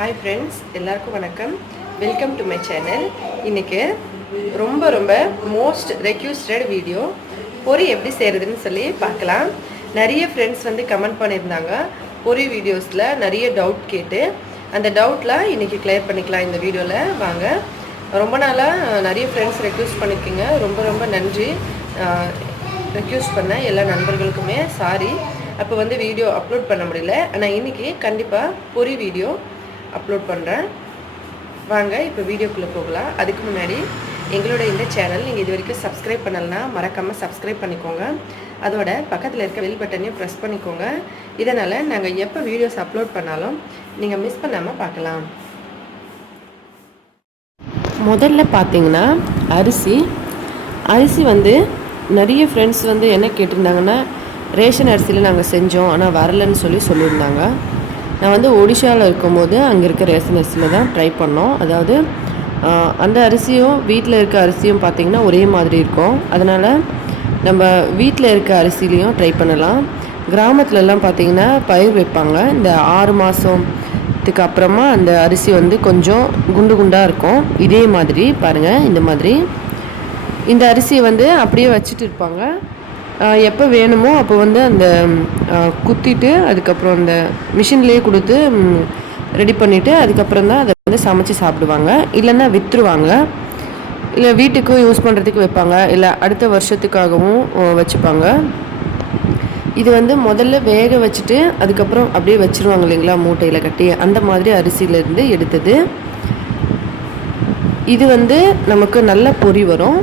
Hi friends, எல்லாருக்கும் வணக்கம். Welcome to my channel. இன்னைக்கு ரொம்ப மோஸ்ட் ரெக்வெஸ்டட் வீடியோ பொரி எப்படி செய்யறதுன்னு சொல்லி பார்க்கலாம். நிறைய ஃப்ரெண்ட்ஸ் வந்து கமெண்ட் பண்ணியிருந்தாங்க. பொரி வீடியோஸில் நிறைய டவுட் கேட்டு அந்த டவுட்லாம் இன்னைக்கு கிளியர் பண்ணிக்கலாம் இந்த வீடியோவில். வாங்க. ரொம்ப நாளாக நிறைய ஃப்ரெண்ட்ஸ் ரெக்வெஸ்ட் பண்ணியிருக்கீங்க. ரொம்ப நன்றி. ரெக்வெஸ்ட் பண்ண எல்லா நண்பர்களுக்குமே சாரி. அப்போ வந்து வீடியோ அப்லோட் பண்ண முடியல. ஆனால் இன்றைக்கி கண்டிப்பாக பொரி வீடியோ அப்லோட் பண்ணுறேன். வாங்க இப்போ வீடியோக்குள்ளே போகலாம். அதுக்கு முன்னாடி எங்களோட இந்த சேனல் நீங்கள் இது வரைக்கும் சப்ஸ்கிரைப் பண்ணலைன்னா மறக்காமல் சப்ஸ்கிரைப் பண்ணிக்கோங்க. அதோட பக்கத்தில் இருக்க பெல் பட்டனையும் ப்ரெஸ் பண்ணிக்கோங்க. இதனால் நாங்கள் எப்போ வீடியோஸ் அப்லோட் பண்ணாலும் நீங்கள் மிஸ் பண்ணாமல் பார்க்கலாம். முதல்ல பார்த்தீங்கன்னா அரிசி வந்து நிறைய ஃப்ரெண்ட்ஸ் வந்து என்ன கேட்டிருந்தாங்கன்னா, ரேஷன் அரிசியில் நாங்கள் செஞ்சோம் ஆனால் வரலன்னு சொல்லியிருந்தாங்க. நான் வந்து ஒடிஷாவில் இருக்கும்போது அங்கே இருக்க ரேஷன் அரிசியில் தான் ட்ரை பண்ணோம். அதாவது அந்த அரிசியும் வீட்டில் இருக்க அரிசியும் பார்த்திங்கன்னா ஒரே மாதிரி இருக்கும். அதனால் நம்ம வீட்டில் இருக்க அரிசிலையும் ட்ரை பண்ணலாம். கிராமத்துலலாம் பார்த்திங்கன்னா பயிர் வைப்பாங்க. இந்த 6 மாதத்துக்கு அப்புறமா அந்த அரிசி வந்து கொஞ்சம் குண்டாக இருக்கும். இதே மாதிரி பாருங்கள், இந்த மாதிரி இந்த அரிசியை வந்து அப்படியே வச்சுட்டு இருப்பாங்க. எப்போ வேணுமோ அப்போ வந்து அந்த குத்திட்டு அதுக்கப்புறம் அந்த மிஷின்லேயே கொடுத்து ரெடி பண்ணிவிட்டு அதுக்கப்புறம் தான் அதை வந்து சமைச்சு சாப்பிடுவாங்க. இல்லைன்னா விற்றுருவாங்க. இல்லை வீட்டுக்கும் யூஸ் பண்ணுறதுக்கு வைப்பாங்க. இல்லை அடுத்த வருஷத்துக்காகவும் வச்சுப்பாங்க. இது வந்து முதல்ல வேக வச்சுட்டு அதுக்கப்புறம் அப்படியே வச்சுருவாங்க இல்லைங்களா, மூட்டையில் கட்டி. அந்த மாதிரி அரிசியிலேருந்து எடுத்தது. இது வந்து நமக்கு நல்ல பொரி வரும்.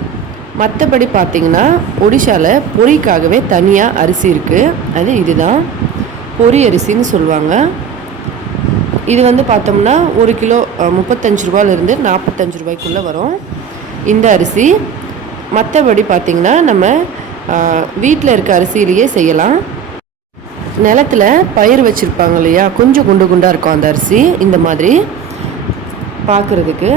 மற்றபடி பார்த்திங்கன்னா ஒடிஷாவில் பொரிக்காகவே தனியாக அரிசி இருக்குது. அது இதுதான் பொரி அரிசின்னு சொல்லுவாங்க. இது வந்து பார்த்தோம்னா 1 கிலோ 35 ரூபாயிலிருந்து 45 ரூபாய்க்குள்ளே வரும் இந்த அரிசி. மற்றபடி பார்த்திங்கன்னா நம்ம வீட்டில் இருக்க அரிசியிலேயே செய்யலாம். நிலத்தில் பயிர் வச்சுருப்பாங்க இல்லையா, கொஞ்சம் குண்டாக இருக்கும் அந்த அரிசி. இந்த மாதிரி பார்க்குறதுக்கு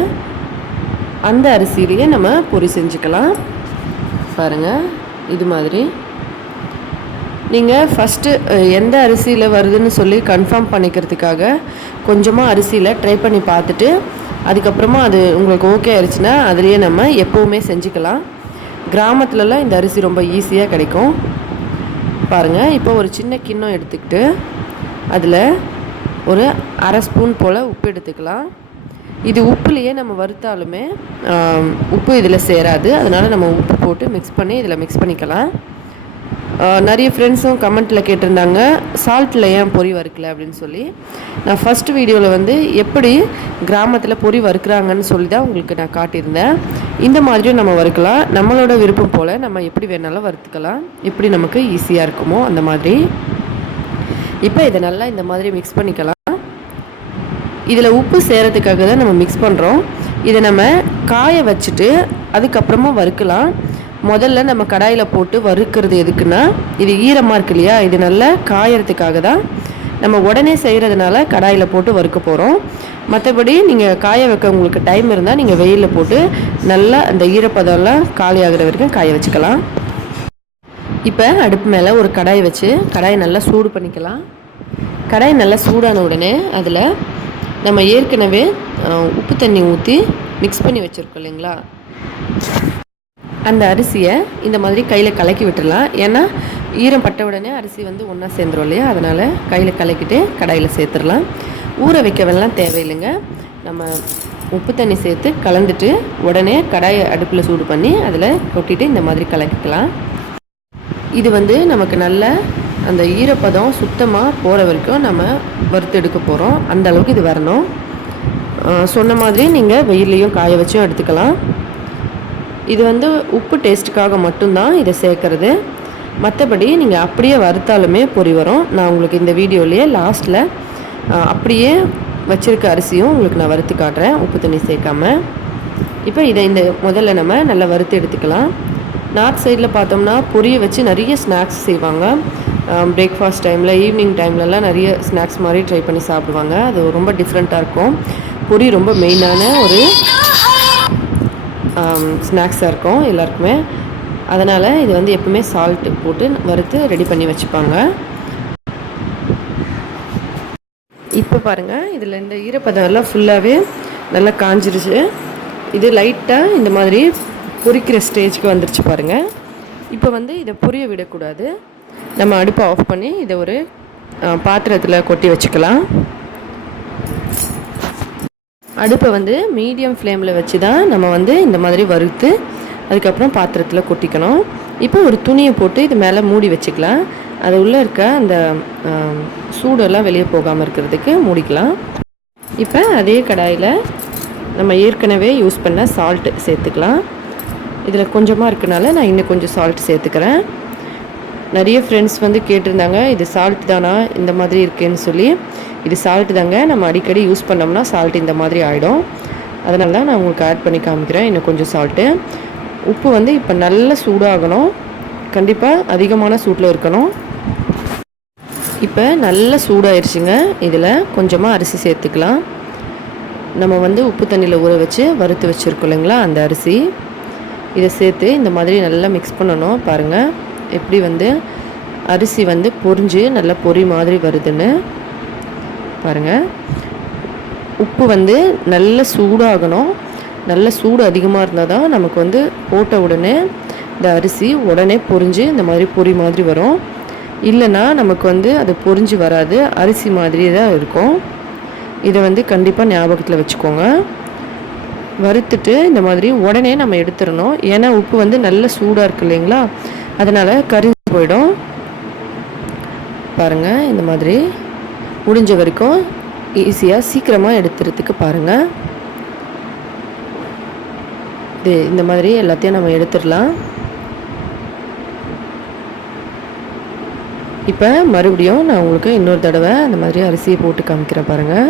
அந்த அரிசியிலேயே நம்ம பொரி செஞ்சுக்கலாம். பாருங்கள், இது மாதிரி நீங்கள் ஃபஸ்ட்டு எந்த அரிசியில் வருதுன்னு சொல்லி கன்ஃபார்ம் பண்ணிக்கிறதுக்காக கொஞ்சமாக அரிசியில் ட்ரை பண்ணி பார்த்துட்டு அதுக்கப்புறமா அது உங்களுக்கு ஓகே ஆயிடுச்சுன்னா அதுலேயே நம்ம எப்போவுமே செஞ்சுக்கலாம். கிராமத்துலலாம் இந்த அரிசி ரொம்ப ஈஸியாக கிடைக்கும். பாருங்கள், இப்போ ஒரு சின்ன கிண்ணம் எடுத்துக்கிட்டு அதில் ஒரு 1/2 ஸ்பூன் போல் உப்பு எடுத்துக்கலாம். இது உப்புலேயே நம்ம வறுத்தாலுமே உப்பு இதில் சேராது. அதனால் நம்ம உப்பு போட்டு மிக்ஸ் பண்ணி இதில் மிக்ஸ் பண்ணிக்கலாம். நிறைய ஃப்ரெண்ட்ஸும் கமெண்ட்டில் கேட்டிருந்தாங்க, சால்ட்டில் ஏன் பொரி வறுக்கலை அப்படின்னு சொல்லி. நான் ஃபஸ்ட் வீடியோவில் வந்து எப்படி கிராமத்தில் பொரி வறுக்கிறாங்கன்னு சொல்லி தான் உங்களுக்கு நான் காட்டியிருந்தேன். இந்த மாதிரியும் நம்ம வறுக்கலாம். நம்மளோட விருப்பம் போல் நம்ம எப்படி வேணாலும் வறுத்துக்கலாம். எப்படி நமக்கு ஈஸியாக இருக்குமோ அந்த மாதிரி. இப்போ இதை நல்லா இந்த மாதிரி மிக்ஸ் பண்ணிக்கலாம். இதில் உப்பு சேரத்துக்காக தான் நம்ம மிக்ஸ் பண்ணுறோம். இதை நம்ம காய வச்சுட்டு அதுக்கப்புறமா வறுக்கலாம். முதல்ல நம்ம கடாயில் போட்டு வறுக்கிறது எதுக்குன்னா, இது ஈரமாக இருக்கு இல்லையா, இது நல்லா காயறதுக்காக தான். நம்ம உடனே செய்கிறதுனால கடாயில் போட்டு வறுக்க போகிறோம். மற்றபடி நீங்கள் காய வைக்க உங்களுக்கு டைம் இருந்தால் நீங்கள் வெயிலில் போட்டு நல்லா அந்த ஈரப்பதம்லாம் காலி ஆகிற வரைக்கும் காய வச்சுக்கலாம். இப்போ அடுப்பு மேலே ஒரு கடாய் வச்சு கடாயை நல்லா சூடு பண்ணிக்கலாம். கடாய் நல்லா சூடான உடனே அதில் நம்ம ஏற்கனவே உப்பு தண்ணி ஊற்றி மிக்ஸ் பண்ணி வச்சுருக்கோம் இல்லைங்களா, அந்த அரிசியை இந்த மாதிரி கையில் கலக்கி விட்டுடலாம். ஏன்னா ஈரம் பட்ட உடனே அரிசி வந்து ஒன்றா சேர்ந்துடும் இல்லையா, அதனால் கையில் கலக்கிட்டு கடாயில் சேர்த்துடலாம். ஊற வைக்கவெல்லாம் தேவையில்லைங்க. நம்ம உப்பு தண்ணி சேர்த்து கலந்துட்டு உடனே கடாயை அடுப்பில் சூடு பண்ணி அதில் கொட்டிட்டு இந்த மாதிரி கலக்கிக்கலாம். இது வந்து நமக்கு நல்ல அந்த ஈரப்பதம் சுத்தமாக போகிற வரைக்கும் நம்ம வறுத்து எடுக்க போகிறோம். அந்த அளவுக்கு இது வரணும். சொன்ன மாதிரி நீங்கள் வெயிலையும் காய வச்சும் எடுத்துக்கலாம். இது வந்து உப்பு டேஸ்ட்டுக்காக மட்டும்தான் இதை சேர்க்குறது. மற்றபடி நீங்கள் அப்படியே வறுத்தாலுமே பொரி வரும். நான் உங்களுக்கு இந்த வீடியோலேயே லாஸ்ட்டில் அப்படியே வச்சுருக்க அரிசியும் உங்களுக்கு நான் வறுத்து காட்டுறேன், உப்பு தண்ணி சேர்க்காம. இப்போ இதை முதல்ல நம்ம நல்லா வறுத்து எடுத்துக்கலாம். நார்த் சைடில் பார்த்தோம்னா பொரியை வச்சு நிறைய ஸ்நாக்ஸ் செய்வாங்க. பிரேக்ஃபாஸ்ட் டைமில், ஈவினிங் டைம்லலாம் நிறைய ஸ்நாக்ஸ் மாதிரி ட்ரை பண்ணி சாப்பிடுவாங்க. அது ரொம்ப டிஃப்ரெண்ட்டாக இருக்கும். பொரி ரொம்ப மெயினான ஒரு ஸ்நாக்ஸாக இருக்கும் எல்லாருக்குமே. அதனால் இது வந்து எப்பவுமே சால்ட்டு போட்டு வறுத்து ரெடி பண்ணி வச்சுப்பாங்க. இப்போ பாருங்கள், இதில் இந்த ஈரப்பதம் எல்லாம் ஃபுல்லாகவே நல்லா காஞ்சிருச்சு. இது லைட்டாக இந்த மாதிரி பொரிக்கிற ஸ்டேஜ்க்கு வந்துருச்சு பாருங்கள். இப்போ வந்து இதை பொரிய விடக்கூடாது. நம்ம அடுப்பை ஆஃப் பண்ணி இதை ஒரு பாத்திரத்தில் கொட்டி வச்சுக்கலாம். அடுப்பை வந்து மீடியம் ஃப்ளேமில் வச்சு தான் நம்ம வந்து இந்த மாதிரி வறுத்து அதுக்கப்புறம் பாத்திரத்தில் கொட்டிக்கணும். இப்போ ஒரு துணியை போட்டு இது மேலே மூடி வச்சுக்கலாம். அது உள்ளே இருக்க அந்த சூடெல்லாம் வெளியே போகாமல் இருக்கிறதுக்கு மூடிக்கலாம். இப்போ அதே கடாயில் நம்ம ஏற்கனவே யூஸ் பண்ண சால்ட்டு சேர்த்துக்கலாம். இதில் கொஞ்சமாக இருக்கனால நான் இன்னும் கொஞ்சம் சால்ட் சேர்த்துக்கிறேன். நிறைய ஃப்ரெண்ட்ஸ் வந்து கேட்டிருந்தாங்க, இது சால்ட் தானா இந்த மாதிரி இருக்குன்னு சொல்லி. இது சால்ட்டு தாங்க. நம்ம அடிக்கடி யூஸ் பண்ணோம்னா சால்ட் இந்த மாதிரி ஆகிடும். அதனால தான் நான் உங்களுக்கு ஆட் பண்ணி காமிக்கிறேன் இன்னும் கொஞ்சம் சால்ட்டு. உப்பு வந்து இப்போ நல்ல சூடாகணும். கண்டிப்பாக அதிகமான சூட்டில் இருக்கணும். இப்போ நல்ல சூடாகிடுச்சுங்க. இதில் கொஞ்சமாக அரிசி சேர்த்துக்கலாம். நம்ம வந்து உப்பு தண்ணியில் ஊற வச்சு வறுத்து வச்சுருக்கோம் இல்லைங்களா, அந்த அரிசி இதை சேர்த்து இந்த மாதிரி நல்லா மிக்ஸ் பண்ணணும். பாருங்கள் எப்படி வந்து அரிசி வந்து பொரிஞ்சு நல்லா பொரி மாதிரி வருதுன்னு பாருங்கள். உப்பு வந்து நல்ல சூடாகணும். நல்ல சூடு அதிகமாக இருந்தால் தான் நமக்கு வந்து போட்ட உடனே இந்த அரிசி உடனே பொரிஞ்சு இந்த மாதிரி பொரி மாதிரி வரும். இல்லைன்னா நமக்கு வந்து அது பொரிஞ்சு வராது, அரிசி மாதிரியே தான் இருக்கும். இதை வந்து கண்டிப்பாக ஞாபகத்தில் வச்சுக்கோங்க. வறுத்துட்டு இந்த மாதிரி உடனே நம்ம எடுத்துடணும். ஏன்னா உப்பு வந்து நல்ல சூடாக இருக்கு இல்லைங்களா, அதனால் கரிஞ்சு போயிடும். பாருங்கள், இந்த மாதிரி முடிஞ்ச வரைக்கும் ஈஸியாக சீக்கிரமாக எடுத்துறதுக்கு பாருங்கள். இது இந்த மாதிரி எல்லாத்தையும் நம்ம எடுத்துடலாம். இப்போ மறுபடியும் நான் உங்களுக்கு இன்னொரு தடவை அந்த மாதிரி அரிசியை போட்டு காமிக்கிறேன் பாருங்கள்.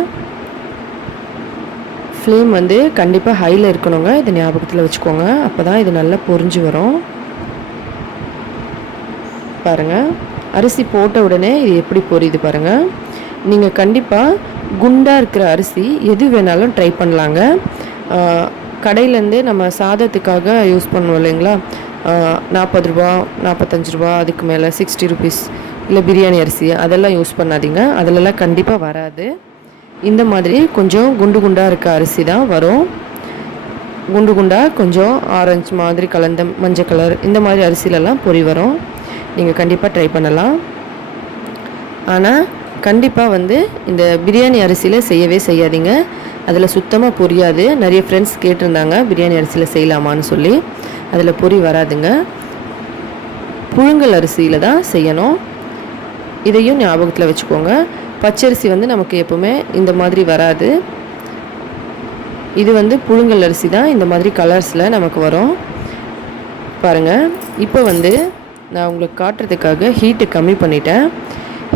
ஃப்ளேம் வந்து கண்டிப்பாக ஹையில் இருக்கணுங்க. இதை ஞாபகத்தில் வச்சுக்கோங்க. அப்போ தான் இது நல்லா பொரிஞ்சு வரும். பாருங்கள், அரிசி போட்ட உடனே இது எப்படி பொரியுது பாருங்கள். நீங்கள் கண்டிப்பாக குண்டாக இருக்கிற அரிசி எது வேணாலும் ட்ரை பண்ணலாங்க. கடையிலேருந்து நம்ம சாதத்துக்காக யூஸ் பண்ணுவோம் இல்லைங்களா, 40 ரூபா 45 ரூபா அதுக்கு மேலே 60 ருபீஸ் இல்லை பிரியாணி அரிசி, அதெல்லாம் யூஸ் பண்ணாதீங்க. அதிலெல்லாம் கண்டிப்பாக வராது. இந்த மாதிரி கொஞ்சம் குண்டு குண்டாக இருக்க அரிசி தான் வரும். குண்டு குண்டாக கொஞ்சம் ஆரஞ்சு மாதிரி கலந்த மஞ்சள் கலர் இந்த மாதிரி அரிசிலெல்லாம் பொரி வரும். நீங்கள் கண்டிப்பாக ட்ரை பண்ணலாம். ஆனால் கண்டிப்பாக வந்து இந்த பிரியாணி அரிசியில் செய்யவே செய்யாதீங்க. அதில் சுத்தமாக பொரியாது. நிறைய ஃப்ரெண்ட்ஸ் கேட்டிருந்தாங்க பிரியாணி அரிசியில் செய்யலாமான்னு சொல்லி. அதில் பொரி வராதுங்க. புழுங்கல் அரிசியில் தான் செய்யணும். இதையும் ஞாபகத்தில் வச்சுக்கோங்க. பச்சரிசி வந்து நமக்கு எப்போவுமே இந்த மாதிரி வராது. இது வந்து புழுங்கல் அரிசி தான் இந்த மாதிரி கலர்ஸில் நமக்கு வரும். பாருங்கள், இப்போ வந்து நான் உங்களுக்கு காட்டுறதுக்காக ஹீட்டு கம்மி பண்ணிட்டேன்.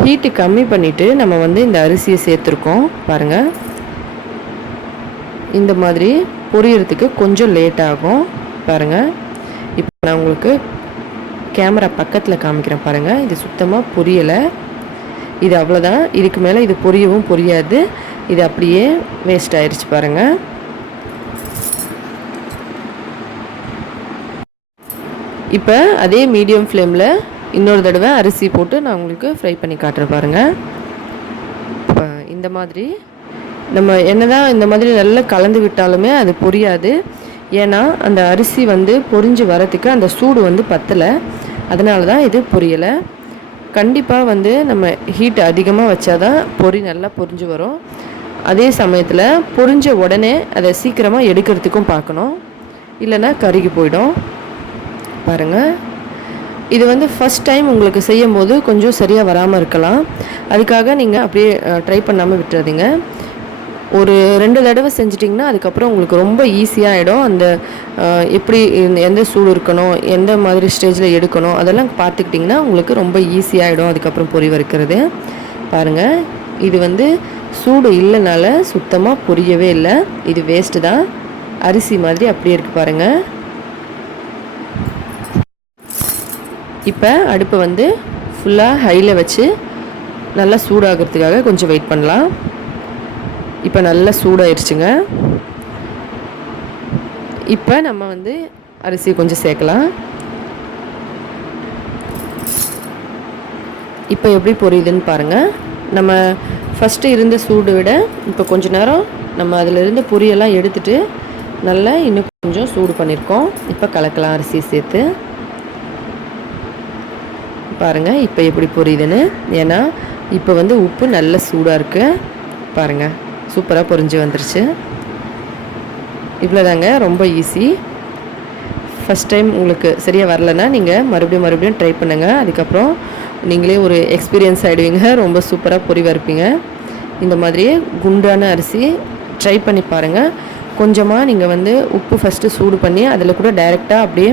ஹீட்டு கம்மி பண்ணிவிட்டு நம்ம வந்து இந்த அரிசியை சேர்த்துருக்கோம். பாருங்கள், இந்த மாதிரி பொரியறதுக்கு கொஞ்சம் லேட் ஆகும். பாருங்கள், இப்போ நான் உங்களுக்கு கேமரா பக்கத்தில் காமிக்கிறேன் பாருங்கள். இது சுத்தமாக பொரியலை. இது அவ்வளோதான். இதுக்கு மேலே இது பொரியவும் பொரியாது. இது அப்படியே வேஸ்ட் ஆயிடுச்சு பாருங்கள். இப்போ அதே மீடியம் ஃப்ளேமில் இன்னொரு தடவை அரிசி போட்டு நான் உங்களுக்கு ஃப்ரை பண்ணி காட்டுறேன் பாருங்கள். இப்போ இந்த மாதிரி நம்ம என்னதான் இந்த மாதிரி நல்லா கலந்து விட்டாலுமே அது பொரியாது. ஏன்னா அந்த அரிசி வந்து பொரிஞ்சு வரத்துக்கு அந்த சூடு வந்து பத்தலை. அதனால தான் இது பொரியலை. கண்டிப்பாக வந்து நம்ம ஹீட் அதிகமாக வச்சா தான் பொரி நல்லா பொரிஞ்சு வரும். அதே சமயத்தில் பொரிஞ்ச உடனே அதை சீக்கிரமாக எடுக்கிறதுக்கும் பார்க்கணும், இல்லைன்னா கருகி போயிடும். பாருங்கள், இது வந்து ஃபஸ்ட் டைம் உங்களுக்கு செய்யும் போது கொஞ்சம் சரியாக வராமல் இருக்கலாம். அதுக்காக நீங்கள் அப்படியே ட்ரை பண்ணாமல் விட்டுறாதீங்க. ஒரு 2 தடவை செஞ்சிட்டிங்கன்னா அதுக்கப்புறம் உங்களுக்கு ரொம்ப ஈஸியாகிடும். அந்த எப்படி எந்த சூடு இருக்கணும், எந்த மாதிரி ஸ்டேஜில் எடுக்கணும் அதெல்லாம் பார்த்துக்கிட்டிங்கன்னா உங்களுக்கு ரொம்ப ஈஸியாகிடும் அதுக்கப்புறம் பொரி வறுக்கிறது. பாருங்கள், இது வந்து சூடு இல்லைனால சுத்தமாக பொரியவே இல்லை. இது வேஸ்ட்டு தான். அரிசி மாதிரி அப்படியே இருக்குது பாருங்கள். இப்போ அடுப்பை வந்து ஃபுல்லாக ஹையில் வச்சு நல்லா சூடாகிறதுக்காக கொஞ்சம் வெயிட் பண்ணலாம். இப்போ நல்லா சூடாயிடுச்சுங்க. இப்போ நம்ம வந்து அரிசி கொஞ்சம் சேர்க்கலாம். இப்போ எப்படி பொரியுதுன்னு பாருங்கள். நம்ம ஃபஸ்ட்டு இருந்த சூடு விட இப்போ கொஞ்ச நேரம் நம்ம அதிலிருந்து பொரியெல்லாம் எடுத்துகிட்டு நல்லா இன்னும் கொஞ்சம் சூடு பண்ணியிருக்கோம். இப்போ கலக்கலாம் அரிசி சேர்த்து. பாருங்கள் இப்போ எப்படி பொரியுதுன்னு. ஏன்னா இப்போ வந்து உப்பு நல்ல சூடாக இருக்குது. பாருங்கள் சூப்பராக பொரிஞ்சு வந்துருச்சு. இவ்வளோதாங்க, ரொம்ப ஈஸி. ஃபஸ்ட் டைம் உங்களுக்கு சரியாக வரலன்னா நீங்கள் மறுபடியும் ட்ரை பண்ணுங்கள். அதுக்கப்புறம் நீங்களே ஒரு எக்ஸ்பீரியன்ஸ் ஆகிடுவீங்க. ரொம்ப சூப்பராக பொரி வறுப்பீங்க. இந்த மாதிரியே குண்டான அரிசி ட்ரை பண்ணி பாருங்கள். கொஞ்சமாக நீங்கள் வந்து உப்பு ஃபஸ்ட்டு சூடு பண்ணி அதில் கூட டைரெக்டாக அப்படியே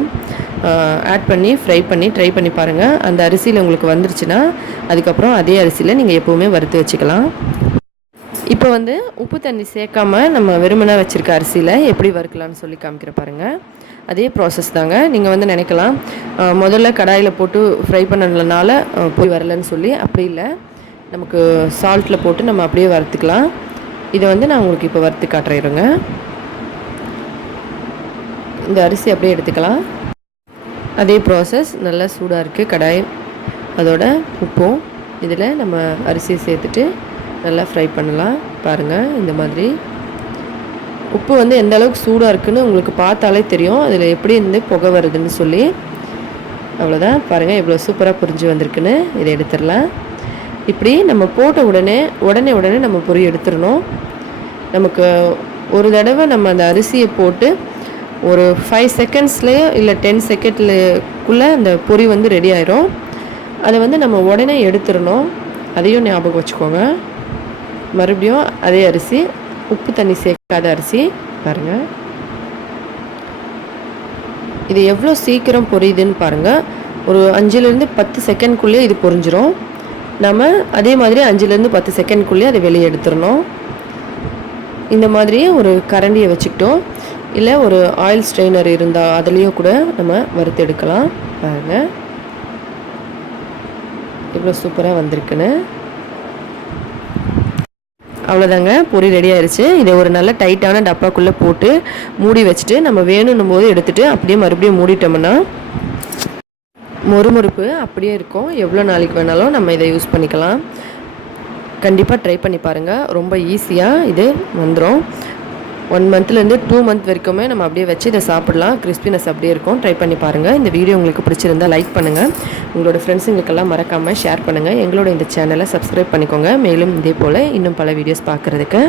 ஆட் பண்ணி ஃப்ரை பண்ணி ட்ரை பண்ணி பாருங்கள். அந்த அரிசியில் உங்களுக்கு வந்துருச்சுன்னா அதுக்கப்புறம் அதே அரிசியில் நீங்கள் எப்போவுமே வறுத்து வச்சுக்கலாம். இப்போ வந்து உப்பு தண்ணி சேர்க்காமல் நம்ம வெறுமனாக வச்சுருக்க அரிசியில் எப்படி வறுக்கலான்னு சொல்லி காமிக்கிற பாருங்கள். அதே ப்ராசஸ் தாங்க. நீங்கள் வந்து நினைக்கலாம் முதல்ல கடாயில் போட்டு ஃப்ரை பண்ணதுனால போய் வரலன்னு சொல்லி. அப்படி இல்லை, நமக்கு சால்ட்டில் போட்டு நம்ம அப்படியே வறுத்துக்கலாம். இதை வந்து நான் உங்களுக்கு இப்போ வறுத்து காட்டுறேங்க. இந்த அரிசி அப்படியே எடுத்துக்கலாம். அதே ப்ராசஸ், நல்லா சூடாக இருக்குது கடாய். அதோட உப்பும் இதில் நம்ம அரிசியை சேர்த்துட்டு நல்லா ஃப்ரை பண்ணலாம். பாருங்கள் இந்த மாதிரி உப்பு வந்து எந்த அளவுக்கு சூடாக இருக்குதுன்னு உங்களுக்கு பார்த்தாலே தெரியும் அதில் எப்படி இருந்து புகை வருதுன்னு சொல்லி. அவ்வளோதான், பாருங்கள் எவ்வளோ சூப்பராக புரிஞ்சு வந்திருக்குன்னு. இதை எடுத்துடலாம். இப்படி நம்ம போட்ட உடனே நம்ம பொரி எடுத்துடணும். நமக்கு ஒரு தடவை நம்ம அந்த அரிசியை போட்டு ஒரு 5 செகண்ட்ஸ்லேயோ இல்லை 10 செகண்ட்க்குள்ளே அந்த பொரி வந்து ரெடி ஆயிரும். அதை வந்து நம்ம உடனே எடுத்துடணும். அதையும் ஞாபகம் வச்சுக்கோங்க. மறுபடியும் அதே அரிசி, உப்பு தண்ணி சேர்க்காத அரிசி. பாருங்கள் இது எவ்வளோ சீக்கிரம் பொரியுதுன்னு பாருங்கள். ஒரு 5லேருந்து 10 செகண்ட்குள்ளேயே இது பொரிஞ்சிரும். நம்ம அதே மாதிரி 5லேருந்து 10 செகண்ட்குள்ளேயே அதை வெளியே எடுத்துடணும். இந்த மாதிரி ஒரு கரண்டியை வச்சுக்கிட்டோம், இல்லை ஒரு ஆயில் ஸ்ட்ரெயினர் இருந்தால் அதுலேயும் கூட நம்ம வறுத்து எடுக்கலாம். பாருங்கள் இவ்வளோ சூப்பராக வந்திருக்குன்னு. அவ்வளோதாங்க, பொரி ரெடி ஆயிடுச்சு. இதை ஒரு நல்ல டைட்டான டப்பாக்குள்ளே போட்டு மூடி வச்சுட்டு நம்ம வேணும்னும் போது எடுத்துகிட்டு அப்படியே மறுபடியும் மூடிட்டோம்னா மொறுமொறுப்பு அப்படியே இருக்கும். எவ்வளோ நாளைக்கு வேணாலும் நம்ம இதை யூஸ் பண்ணிக்கலாம். கண்டிப்பாக ட்ரை பண்ணி பாருங்கள். ரொம்ப ஈஸியாக இது வந்துடும். 1 மந்த்லேருந்து 2 மந்த் வரைக்குமே நம்ம அப்படியே வச்சு இதை சாப்பிடலாம். கிறிஸ்பினஸ் அப்படியே இருக்கும். ட்ரை பண்ணி பாருங்கள். இந்த வீடியோ உங்களுக்கு பிடிச்சிருந்தால் லைக் பண்ணுங்கள். உங்களோட ஃப்ரெண்ட்ஸுங்களுக்கெல்லாம் மறக்காமல் ஷேர் பண்ணுங்கள். எங்களோட இந்த சேனலை சப்ஸ்கிரைப் பண்ணிக்கோங்க. மேலும் இதே போல் இன்னும் பல வீடியோஸ் பார்க்குறதுக்கு.